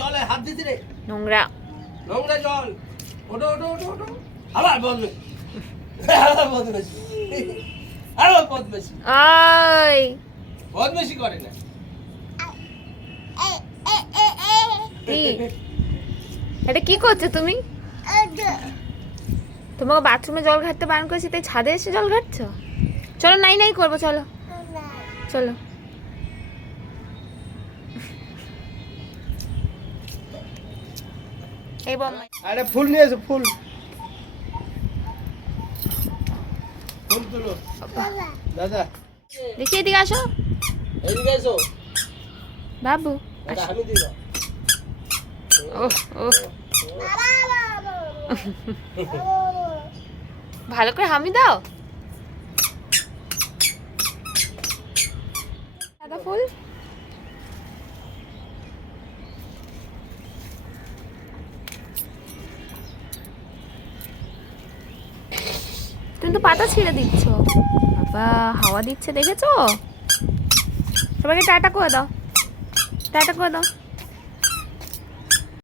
জলে হাত দিতে রে নোংরা নোংরা জল ওঠো ওঠো ওঠো ওঠো আবার বদমেশ আবার বদমেশ আবার বদমেশ আই বদমেশি করে না কি এটা কি করছো তুমি তোমাকে বাথরুমে জল ঘাটতে বারণ করেছি তাই ছাদে এসে জল ঘাটছো চলো নাই নাই করবো চলো চলো এই বম্মা আরে ফুল নিয়ে এসো ফুল ফুল তুলো দাদা দেখি এদিকে আসো এদিকে এসো বাবু দাদা আমি দিই না ওহ ওহ ভালো করে হামি দাও সাদা ফুল তুমি তো পাতা ছিঁড়ে দিচ্ছ বাবা হাওয়া দিচ্ছে দেখেছো সবাইকে টাটা করে দাও টাটা করে দাও